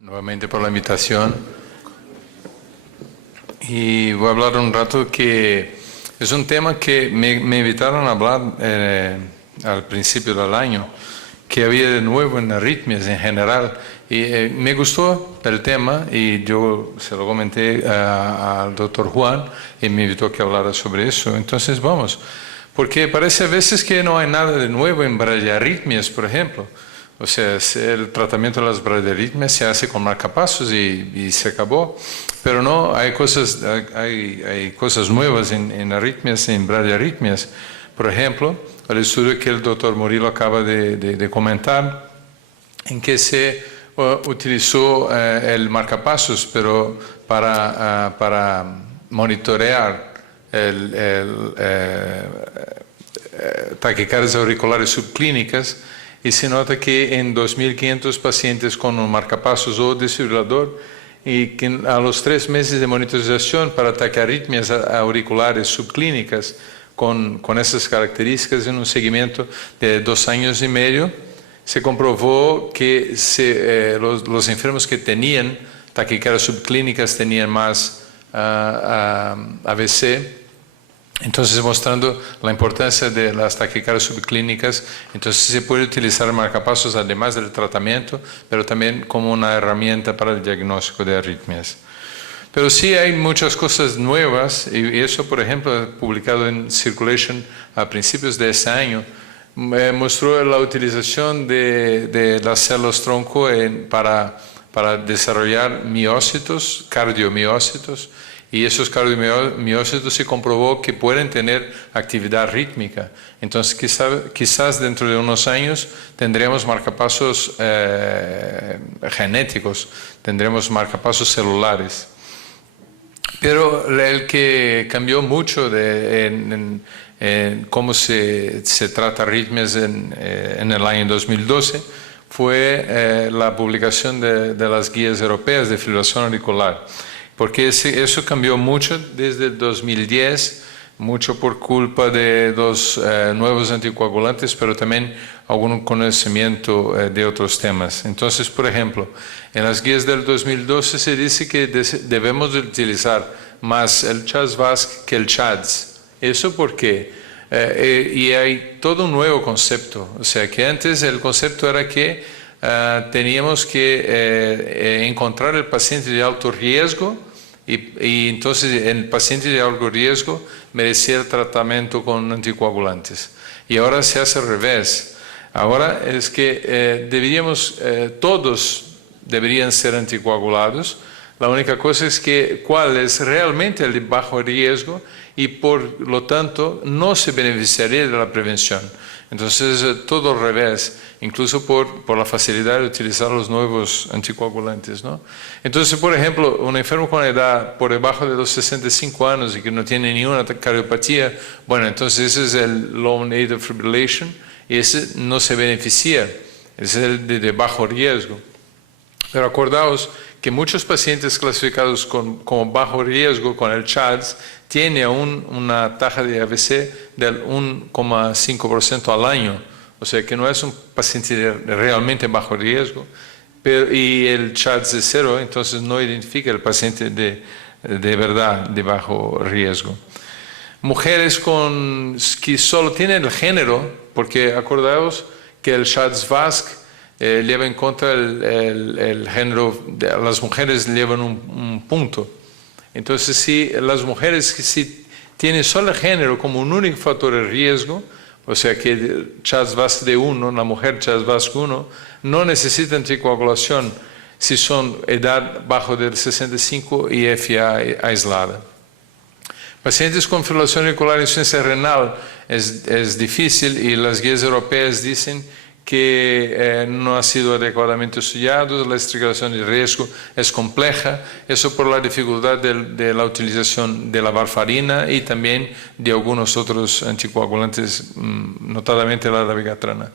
nuevamente por la invitación. Y voy a hablar un rato que es un tema que me invitaron a hablar al principio del año, que había de nuevo en arritmias en general. Y me gustó el tema y yo se lo comenté al doctor Juan y me invitó a que hablara sobre eso. Entonces vamos, porque parece a veces que no hay nada de nuevo en bradiarritmias, por ejemplo. O sea, el tratamiento de las bradiarritmias se hace con marcapasos y se acabó. Pero no, hay cosas nuevas en arritmias, en bradiarritmias. Por ejemplo, el estudio que el doctor Murillo acaba de comentar, en que se utilizó el marcapasos, pero para monitorear taquicardias auriculares subclínicas, y se nota que en 2.500 pacientes con un marcapasos o desfibrilador, y que a los 3 meses de monitorización para taquiarritmias auriculares subclínicas con esas características en un seguimiento de 2 años y medio, se comprobó que los enfermos que tenían taquicardias subclínicas tenían más AVC. Entonces, mostrando la importancia de las taquicardias subclínicas, entonces se puede utilizar marcapasos además del tratamiento, pero también como una herramienta para el diagnóstico de arritmias. Pero sí hay muchas cosas nuevas, y eso, por ejemplo, publicado en Circulation a principios de ese año, mostró la utilización de las células tronco para desarrollar miócitos, cardiomiócitos, y esos cardiomiócitos se comprobó que pueden tener actividad rítmica. Entonces, quizás dentro de unos años tendremos marcapasos genéticos, tendremos marcapasos celulares. Pero el que cambió mucho en cómo se trata arritmias en el año 2012 fue la publicación de las guías europeas de fibrilación auricular. Porque eso cambió mucho desde el 2010, mucho por culpa de los nuevos anticoagulantes, pero también algún conocimiento de otros temas. Entonces, por ejemplo, en las guías del 2012 se dice que debemos utilizar más el CHA2-VASc que el CHADS. ¿Eso por qué? Y hay todo un nuevo concepto. O sea, que antes el concepto era que teníamos que encontrar el paciente de alto riesgo y entonces el paciente de alto riesgo merecía el tratamiento con anticoagulantes. Y ahora se hace al revés. Ahora es que todos deberían ser anticoagulados. La única cosa es que cuál es realmente el de bajo riesgo y por lo tanto no se beneficiaría de la prevención. Entonces todo al revés, incluso por la facilidad de utilizar los nuevos anticoagulantes, ¿no? Entonces, por ejemplo, un enfermo con edad por debajo de los 65 años y que no tiene ninguna cardiopatía, bueno, entonces ese es el low native fibrillation y ese no se beneficia, ese es el de bajo riesgo. Pero acordaos que muchos pacientes clasificados como bajo riesgo con el CHADS tienen aún una tasa de AVC del 1,5% al año. O sea que no es un paciente realmente bajo riesgo, y el CHADS es 0, entonces no identifica el paciente de verdad de bajo riesgo. Mujeres que solo tienen el género, porque acordaos que el CHADS-VASc lleva en contra el género, las mujeres llevan un punto. Entonces, si las mujeres que si tienen solo el género como un único factor de riesgo, o sea que el CHA2-VASc de 1, la mujer CHA2-VASc 1, no necesita anticoagulación si son edad bajo del 65 y FA aislada. Pacientes con fibrilación auricular e insuficiencia renal es difícil y las guías europeas dicen que no ha sido adecuadamente estudiado, la estratificación de riesgo es compleja, eso por la dificultad de la utilización de la varfarina y también de algunos otros anticoagulantes, notadamente la dabigatrana.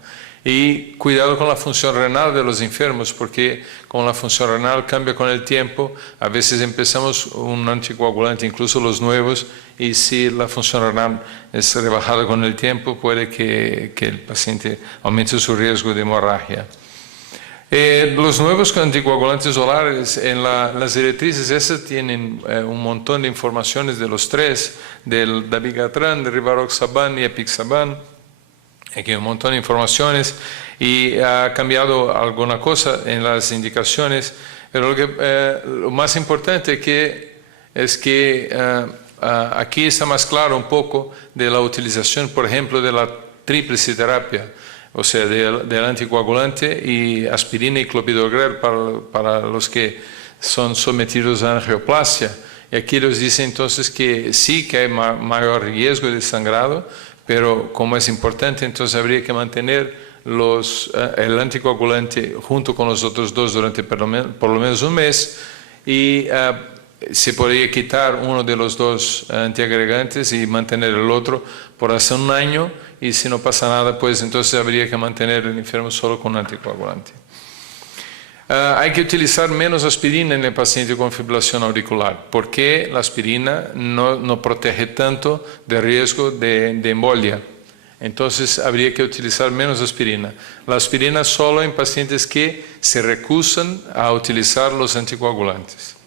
Y cuidado con la función renal de los enfermos, porque con la función renal cambia con el tiempo. A veces empezamos un anticoagulante, incluso los nuevos, y si la función renal es rebajada con el tiempo, puede que el paciente aumente su riesgo de hemorragia. Los nuevos anticoagulantes orales en las directrices esas tienen un montón de informaciones de los tres, del dabigatran, del rivaroxaban y apixaban. Aquí hay un montón de informaciones y ha cambiado alguna cosa en las indicaciones, pero lo más importante es que aquí está más claro un poco de la utilización, por ejemplo, de la tríplice terapia, o sea, del anticoagulante y aspirina y clopidogrel para los que son sometidos a angioplastia. Y aquí les dice entonces que sí que hay mayor riesgo de sangrado, pero como es importante, entonces habría que mantener el anticoagulante junto con los otros dos durante por lo menos un mes y se podría quitar uno de los dos antiagregantes y mantener el otro por hasta un año, y si no pasa nada, pues entonces habría que mantener el enfermo solo con anticoagulante. Hay que utilizar menos aspirina en el paciente con fibrilación auricular, porque la aspirina no protege tanto de riesgo de embolia. Entonces habría que utilizar menos aspirina. La aspirina solo en pacientes que se recusan a utilizar los anticoagulantes.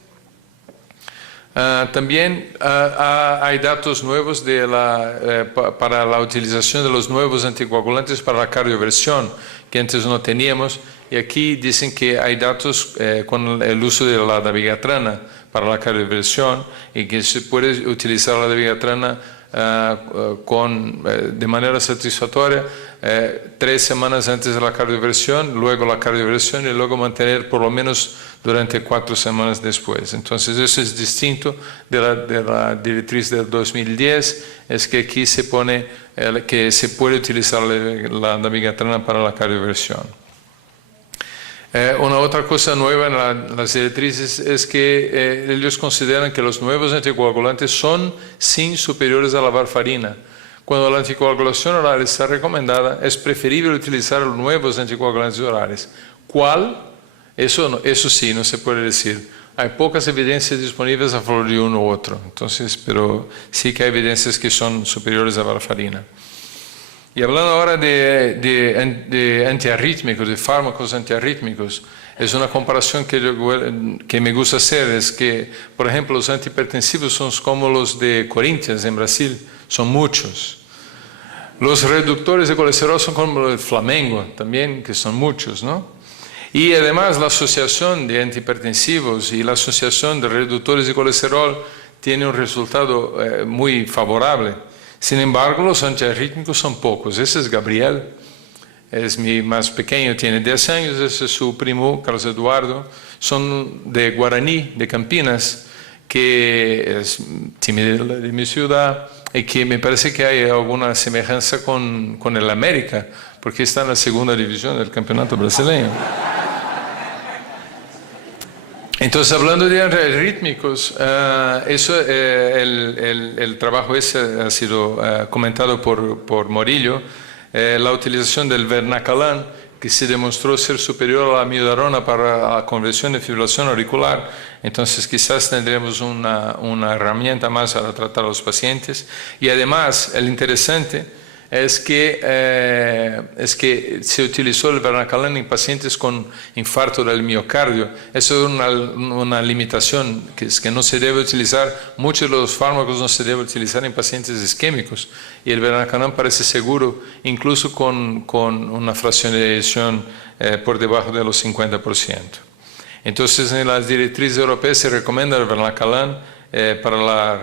También hay datos nuevos para la utilización de los nuevos anticoagulantes para la cardioversión, que antes no teníamos, y aquí dicen que hay datos con el uso de la dabigatrana para la cardioversión y que se puede utilizar la dabigatrana de manera satisfactoria 3 semanas antes de la cardioversión, luego la cardioversión y luego mantener por lo menos durante 4 semanas después. Entonces eso es distinto de la directriz del 2010, es que aquí se pone que se puede utilizar la dabigatrana para la cardioversión. Una otra cosa nueva en las directrices es que ellos consideran que los nuevos anticoagulantes son superiores a la varfarina. Cuando la anticoagulación oral está recomendada, es preferible utilizar los nuevos anticoagulantes orales. ¿Cuál? Eso sí, no se puede decir. Hay pocas evidencias disponibles a favor de uno u otro, pero sí que hay evidencias que son superiores a varfarina. Y hablando ahora de antiarrítmicos, de fármacos antiarrítmicos, es una comparación que me gusta hacer, es que, por ejemplo, los antihipertensivos son como los de Corinthians en Brasil, son muchos. Los reductores de colesterol son como los de Flamengo también, que son muchos, ¿no? Y además la asociación de antihipertensivos y la asociación de reductores de colesterol tiene un resultado muy favorable. Sin embargo, los antiarrítmicos son pocos. Ese es Gabriel, es mi más pequeño, tiene 10 años, ese es su primo, Carlos Eduardo. Son de Guaraní, de Campinas, que es de mi ciudad y que me parece que hay alguna semejanza con el América, porque está en la segunda división del campeonato brasileño. Entonces, hablando de antiarrítmicos, el trabajo ese ha sido comentado por Morillo, la utilización del vernacalan, que se demostró ser superior a la amiodarona para la conversión de fibrilación auricular. Entonces, quizás tendremos una herramienta más para tratar a los pacientes. Y además, el interesante es que se utilizó el vernacalan en pacientes con infarto del miocardio. Eso es una limitación, que es que no se debe utilizar, muchos de los fármacos no se deben utilizar en pacientes isquémicos, y el vernacalan parece seguro, incluso con una fracción de eyección por debajo de los 50%. Entonces, en las directrices europeas se recomienda el vernacalan para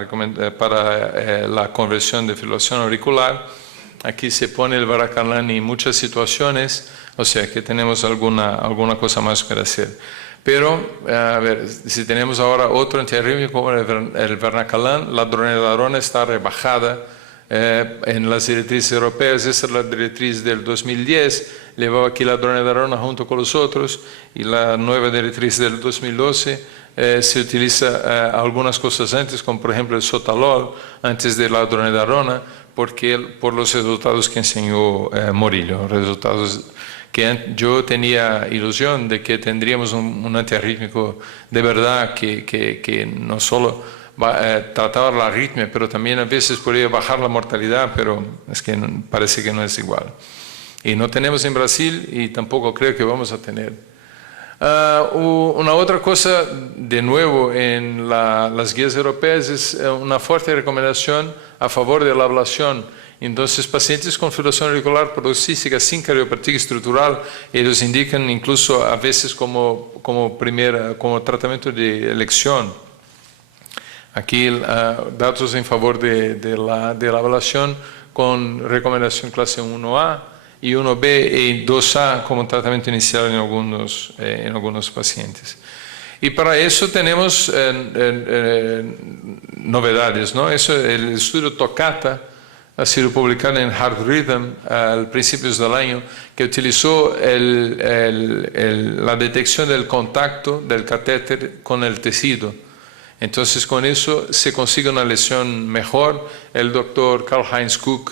la conversión de fibrilación auricular. Aquí se pone el vernacalan en muchas situaciones, o sea que tenemos alguna cosa más que hacer. Pero, a ver, si tenemos ahora otro antiarrítmico como el vernacalan, la dronedarona está rebajada en las directrices europeas. Esa es la directriz del 2010, llevaba aquí la dronedarona junto con los otros, y la nueva directriz del 2012 se utiliza algunas cosas antes, como por ejemplo el sotalol, antes de la dronedarona, por los resultados que enseñó Morillo, resultados que yo tenía ilusión de que tendríamos un antiarrítmico de verdad que no solo trataba la arritmia, pero también a veces podría bajar la mortalidad, pero es que parece que no es igual. Y no tenemos en Brasil, y tampoco creo que vamos a tener. Una otra cosa, de nuevo, en las guías europeas es una fuerte recomendación a favor de la ablación. Entonces, pacientes con fibrilación auricular paroxística sin cardiopatía estructural, ellos indican incluso a veces como tratamiento de elección. Aquí datos en favor de la ablación con recomendación clase 1A y 1B y 2A como tratamiento inicial en algunos pacientes. Y para eso tenemos novedades, ¿no? El estudio Toccata ha sido publicado en Heart Rhythm a principios del año, que utilizó la detección del contacto del catéter con el tejido. Entonces, con eso se consigue una lesión mejor. El doctor Karl-Heinz Cook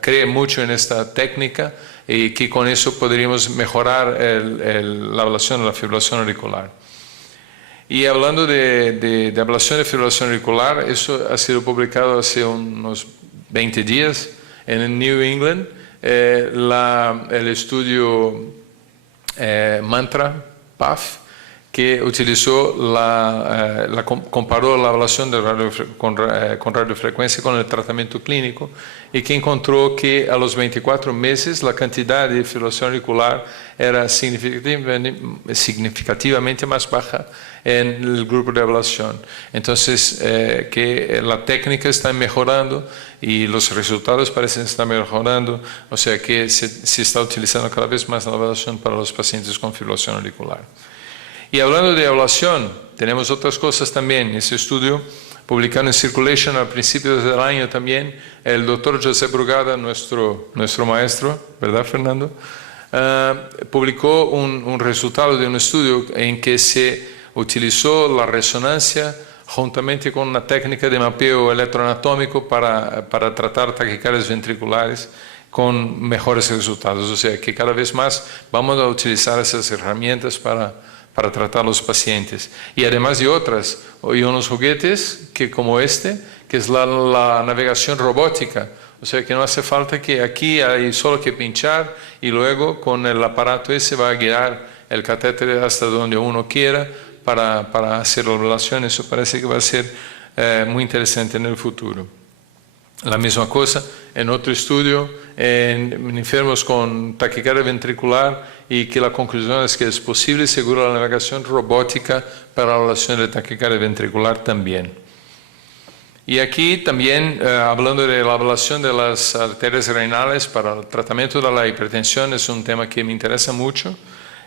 cree mucho en esta técnica y que con eso podríamos mejorar la ablación de la fibrilación auricular. Y hablando de ablación de fibrilación auricular, eso ha sido publicado hace unos 20 días en el New England, el estudio Mantra, PAF, que utilizó comparó la ablación con radiofrecuencia con el tratamiento clínico y que encontró que a los 24 meses la cantidad de fibrilación auricular era significativamente más baja en el grupo de ablación. Entonces, que la técnica está mejorando y los resultados parecen estar mejorando, o sea que se está utilizando cada vez más la ablación para los pacientes con fibrilación auricular. Y hablando de ablación, tenemos otras cosas también. Ese estudio, publicado en Circulation a principios del año también, el doctor José Brugada, nuestro maestro, ¿verdad, Fernando? Publicó un resultado de un estudio en que se utilizó la resonancia juntamente con una técnica de mapeo electroanatómico para tratar taquicardias ventriculares con mejores resultados. O sea que cada vez más vamos a utilizar esas herramientas para tratar a los pacientes. Y además de otras, y unos juguetes como este, que es la navegación robótica. O sea que no hace falta que aquí hay solo que pinchar y luego con el aparato ese va a guiar el catéter hasta donde uno quiera para hacer la ablación. Eso parece que va a ser muy interesante en el futuro. La misma cosa en otro estudio en enfermos con taquicardia ventricular y que la conclusión es que es posible y segura la navegación robótica para la ablación de taquicardia ventricular también. Y aquí también, hablando de la ablación de las arterias renales para el tratamiento de la hipertensión, es un tema que me interesa mucho.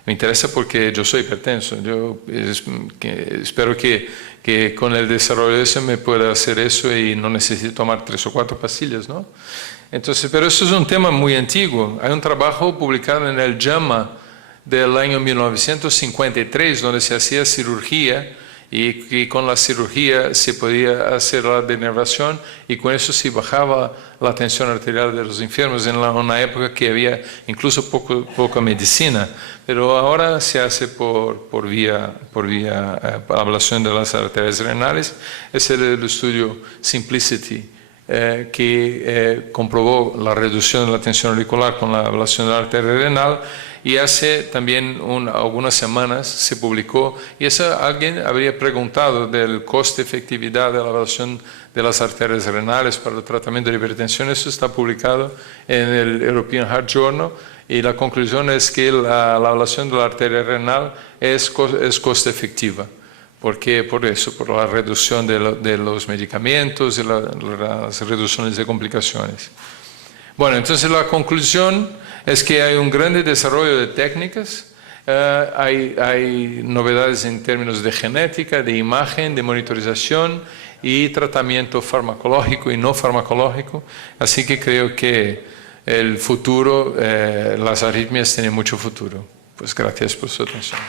Me interesa porque yo soy hipertenso. Yo espero que con el desarrollo de eso me pueda hacer eso y no necesito tomar 3 o 4 pastillas, ¿no? Entonces, pero eso es un tema muy antiguo. Hay un trabajo publicado en el JAMA del año 1953 donde se hacía cirugía y con la cirugía se podía hacer la denervación y con eso se bajaba la tensión arterial de los enfermos en una época que había incluso poca medicina, pero ahora se hace por vía ablación de las arterias renales. Es el estudio Simplicity que comprobó la reducción de la tensión auricular con la ablación de la arteria renal. Y hace también algunas semanas se publicó, y alguien habría preguntado del coste-efectividad de la ablación de las arterias renales para el tratamiento de hipertensión. Eso está publicado en el European Heart Journal, y la conclusión es que la ablación de la arteria renal es coste-efectiva. ¿Por qué? Por eso, por la reducción de los medicamentos y las reducciones de complicaciones. Bueno, entonces la conclusión es que hay un gran desarrollo de técnicas, hay novedades en términos de genética, de imagen, de monitorización y tratamiento farmacológico y no farmacológico, así que creo que el futuro, las arritmias tienen mucho futuro. Pues gracias por su atención.